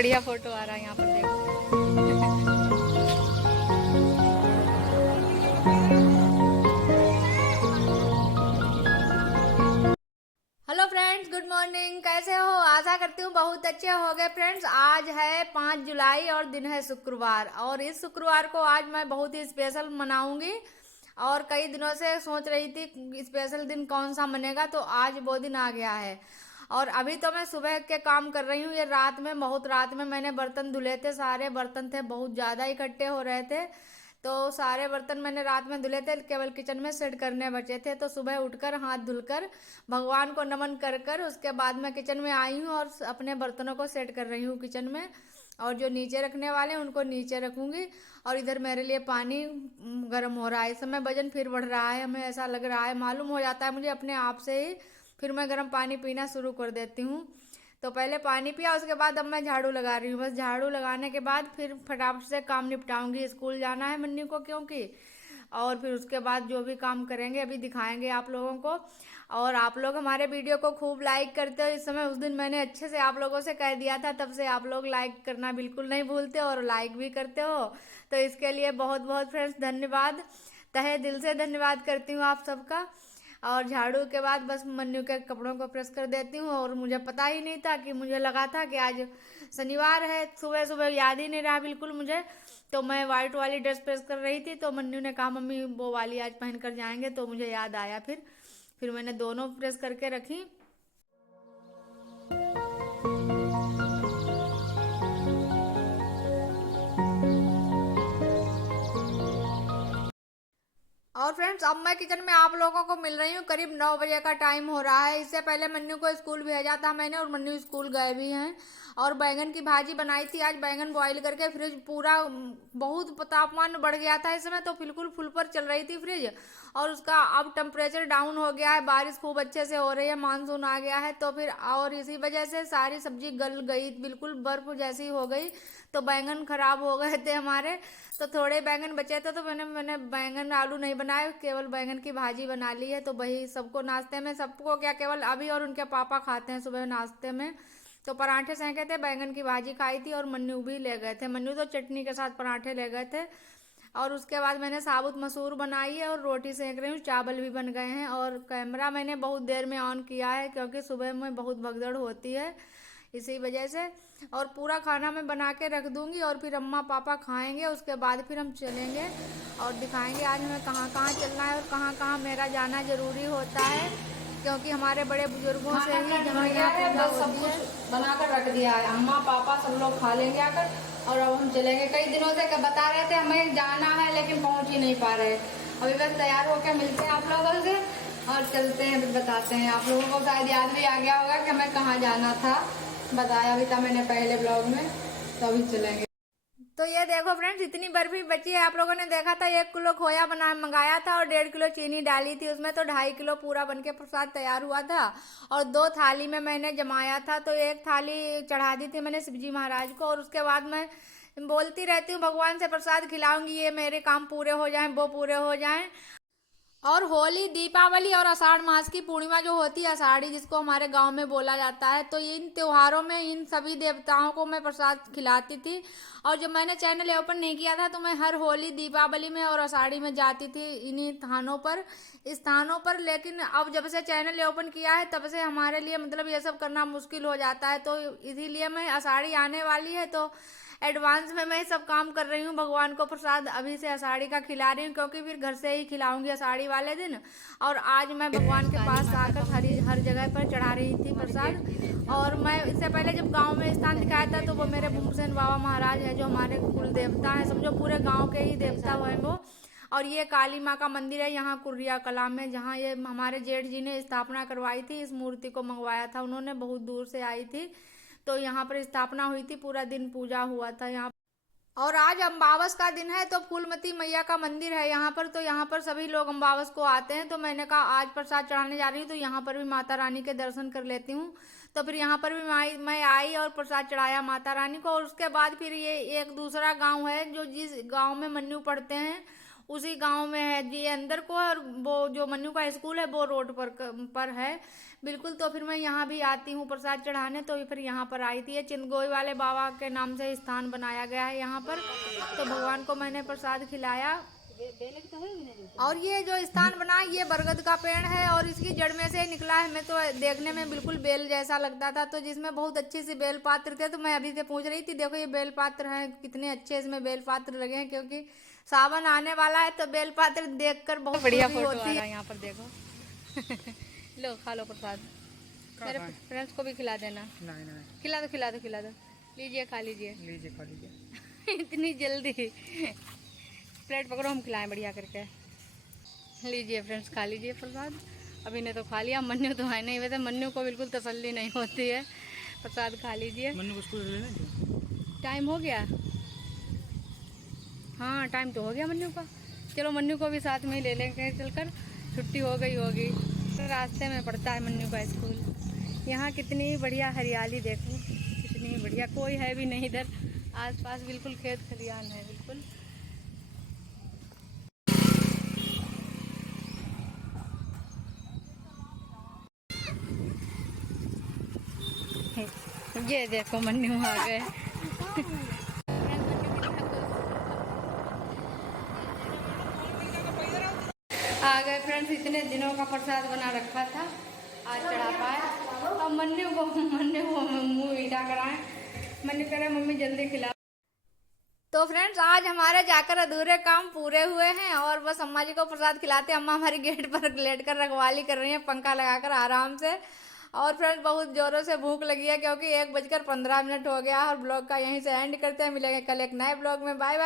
बढ़िया फोटो आ रहा है यहाँ पर देखो। Hello friends, good morning. कैसे हो? आशा करती हूँ बहुत अच्छे हो गए। फ्रेंड्स, आज है 5 जुलाई और दिन है शुक्रवार, और इस शुक्रवार को आज मैं बहुत ही स्पेशल मनाऊंगी। और कई दिनों से सोच रही थी स्पेशल दिन कौन सा मनेगा, तो आज वो दिन आ गया है। और अभी तो मैं सुबह के काम कर रही हूँ। ये रात में, बहुत रात में मैंने बर्तन धुले थे। सारे बर्तन थे, बहुत ज़्यादा इकट्ठे हो रहे थे, तो सारे बर्तन मैंने रात में धुले थे। केवल किचन में सेट करने बचे थे, तो सुबह उठकर हाथ धुलकर भगवान को नमन कर कर उसके बाद मैं किचन में आई हूँ और अपने बर्तनों को सेट कर रही हूँ किचन में। और जो नीचे रखने वाले हैं उनको नीचे रखूंगी। और इधर मेरे लिए पानी गर्म हो रहा है। इस समय वजन फिर बढ़ रहा है, हमें ऐसा लग रहा है, मालूम हो जाता है मुझे अपने आप से ही। फिर मैं गर्म पानी पीना शुरू कर देती हूँ। तो पहले पानी पिया, उसके बाद अब मैं झाड़ू लगा रही हूँ। बस झाड़ू लगाने के बाद फिर फटाफट से काम निपटाऊंगी। स्कूल जाना है मन्नू को, क्योंकि और फिर उसके बाद जो भी काम करेंगे अभी दिखाएंगे आप लोगों को। और आप लोग हमारे वीडियो को खूब लाइक करते हो इस समय। उस दिन मैंने अच्छे से आप लोगों से कह दिया था, तब से आप लोग लाइक करना बिल्कुल नहीं भूलते और लाइक भी करते हो। तो इसके लिए बहुत बहुत फ्रेंड्स धन्यवाद, तहे दिल से धन्यवाद करती हूँ आप सबका। और झाड़ू के बाद बस मन्नू के कपड़ों को प्रेस कर देती हूँ। और मुझे पता ही नहीं था, कि मुझे लगा था कि आज शनिवार है, सुबह सुबह याद ही नहीं रहा बिल्कुल मुझे। तो मैं वाइट वाली ड्रेस प्रेस कर रही थी, तो मन्नू ने कहा मम्मी वो वाली आज पहन कर जाएंगे, तो मुझे याद आया। फिर मैंने दोनों प्रेस करके रखी। और फ्रेंड्स, अब मैं किचन में आप लोगों को मिल रही हूँ। करीब 9 बजे का टाइम हो रहा है। इससे पहले मन्नू को स्कूल भेजा था मैंने, और मन्नू स्कूल गए भी हैं। और बैंगन की भाजी बनाई थी आज। बैंगन बॉईल करके फ्रिज पूरा बहुत तापमान बढ़ गया था इस समय, तो बिल्कुल फुल पर चल रही थी फ्रिज। और उसका अब टेम्परेचर डाउन हो गया है। बारिश खूब अच्छे से हो रही है, मानसून आ गया है, तो फिर और इसी वजह से सारी सब्जी गल गई, बिल्कुल बर्फ जैसी हो गई। तो बैंगन खराब हो गए थे हमारे। तो थोड़े बैंगन बचे थे, तो मैंने मैंने बैंगन आलू नहीं बनाए, केवल बैंगन की भाजी बना ली है। तो वही सबको नाश्ते में, सबको क्या, केवल अभी और उनके पापा खाते हैं सुबह नाश्ते में। तो पराठे सेंके थे, बैंगन की भाजी खाई थी, और मन्नू भी ले गए थे। मन्नू तो चटनी के साथ पराठे ले गए थे। और उसके बाद मैंने साबुत मसूर बनाई है और रोटी सेंक रही हूँ। चावल भी बन गए हैं। और कैमरा मैंने बहुत देर में ऑन किया है, क्योंकि सुबह में बहुत भगदड़ होती है, इसी वजह से। और पूरा खाना मैं बना के रख दूंगी, और फिर अम्मा पापा खाएंगे, उसके बाद फिर हम चलेंगे और दिखाएंगे आज हमें कहाँ कहाँ चलना है और कहाँ कहाँ मेरा जाना ज़रूरी होता है। क्योंकि हमारे बड़े बुजुर्गों से खाना ही फ्रेंड्स जहाँ बन गया यहाँ है, पूजा बस सब होती है। कुछ बना कर रख दिया है। अम्मा पापा सब लोग खा लेंगे आकर, और अब हम चलेंगे। कई दिनों से बता रहे थे हमें जाना है, लेकिन पहुंच ही नहीं पा रहे। अभी बस तैयार होकर मिलते हैं आप लोगों से और चलते हैं, फिर बताते हैं। आप लोगों को शायद याद भी आ गया होगा कि हमें कहाँ जाना था, बताया भी था मैंने पहले ब्लॉग में। तो अभी चलेंगे। तो ये देखो फ्रेंड्स, इतनी बर्फी बची है। आप लोगों ने देखा था 1 किलो खोया बना मंगाया था, और 1.5 किलो चीनी डाली थी उसमें, तो 2.5 किलो पूरा बनके प्रसाद तैयार हुआ था। और 2 थाली में मैंने जमाया था, तो एक थाली चढ़ा दी थी मैंने शिवजी महाराज को। और उसके बाद मैं बोलती रहती हूँ भगवान से प्रसाद खिलाऊंगी, ये मेरे काम पूरे हो जाएं, वो पूरे हो जाएं। और होली, दीपावली और आषाढ़ मास की पूर्णिमा जो होती है, आषाढ़ी, जिसको हमारे गांव में बोला जाता है, तो इन त्योहारों में इन सभी देवताओं को मैं प्रसाद खिलाती थी। और जब मैंने चैनल ओपन नहीं किया था, तो मैं हर होली, दीपावली में और आषाढ़ी में जाती थी इन्हीं स्थानों पर, स्थानों पर। लेकिन अब जब से चैनल ओपन किया है, तब से हमारे लिए मतलब ये सब करना मुश्किल हो जाता है। तो इसीलिए मैं, आषाढ़ी आने वाली है, तो एडवांस में मैं सब काम कर रही हूँ। भगवान को प्रसाद अभी से आषाढ़ी का खिला रही हूँ, क्योंकि फिर घर से ही खिलाऊंगी आषाढ़ी वाले दिन। और आज मैं भगवान के पास आकर हर जगह पर चढ़ा रही थी प्रसाद। और मैं इससे पहले जब गांव में स्थान दिखाया था, तो वो मेरे भूमसेन बाबा महाराज है, जो हमारे कुल देवता हैं, समझो पूरे गांव के ही देवता हैं वो। और ये काली माँ का मंदिर है यहाँ कुर्रिया कला में, जहाँ ये हमारे जेठ जी ने स्थापना करवाई थी। इस मूर्ति को मंगवाया था उन्होंने, बहुत दूर से आई थी, तो यहाँ पर स्थापना हुई थी, पूरा दिन पूजा हुआ था यहाँ। और आज अम्बावस का दिन है, तो फूलमती मैया का मंदिर है यहाँ पर, तो यहाँ पर सभी लोग अम्बावस को आते हैं। तो मैंने कहा आज प्रसाद चढ़ाने जा रही हूँ, तो यहाँ पर भी माता रानी के दर्शन कर लेती हूँ। तो फिर यहाँ पर भी मैं आई और प्रसाद चढ़ाया माता रानी को। और उसके बाद फिर ये एक दूसरा गांव है, जो जिस गांव में मन्नू पढ़ते हैं, उसी गांव में है जी अंदर को, और वो जो मन्नू का स्कूल है वो रोड पर है बिल्कुल। तो फिर मैं यहाँ भी आती हूँ प्रसाद चढ़ाने, तो फिर यहाँ पर आई थी। ये चिंतगोई वाले बाबा के नाम से स्थान बनाया गया है यहाँ पर, तो भगवान को मैंने प्रसाद खिलाया। और ये जो स्थान बना है ये बरगद का पेड़ है और इसकी जड़ में से निकला है। मैं तो देखने में बिल्कुल बेल जैसा लगता था, तो जिसमें बहुत अच्छे से बेल पात्र थे। तो मैं अभी से पूछ रही थी, देखो ये बेल पात्र हैं, कितने अच्छे इसमें बेल पात्र लगे हैं, क्योंकि सावन आने वाला है। तो बेल पात्र देखकर बहुत बढ़िया फोटो होती है। यहाँ पर देखो लो खा लो प्रसाद, मेरे फ्रेंड्स को भी खिला देना। नहीं खिला दो खिला दो खिला दो, लीजिए खा लीजिए लीजिए खा लीजिए इतनी जल्दी प्लेट पकड़ो, हम खिलाएं बढ़िया करके। लीजिए फ्रेंड्स खा लीजिए प्रसाद। अभी ने तो खा लिया, मन्नू तो है नहीं, वैसे मन्नू को बिल्कुल तसल्ली नहीं होती है। प्रसाद खा लीजिए। मन्नू को स्कूल लेना टाइम हो गया, हाँ टाइम तो हो गया मन्नू का। चलो मन्नू को भी साथ में ही ले लेंगे चलकर, छुट्टी हो गई होगी। तो रास्ते में पड़ता है मन्नू का स्कूल। यहाँ कितनी बढ़िया हरियाली देखो, कितनी बढ़िया, कोई है भी नहीं इधर आसपास, बिल्कुल खेत खलियान है बिल्कुल। ये देखो मन्नू आ गए आ गए फ्रेंड्स। इतने दिनों का प्रसाद बना रखा था, आज चढ़ा पाए। अब मन्नू को मुंह ईटा कराएं। मन्नू कह रहा है मम्मी जल्दी खिला। तो फ्रेंड्स आज हमारे जाकर अधूरे काम पूरे हुए हैं, और बस अम्मा जी को प्रसाद खिलाते। अम्मा हमारी गेट पर लेट कर रखवाली कर रही है, पंखा लगाकर आराम से। और फ्रेंड्स बहुत जोरों से भूख लगी है, क्योंकि 1:15 हो गया। और ब्लॉग का यहीं से एंड करते हैं, मिलेंगे कल एक नए ब्लॉग में। Bye bye.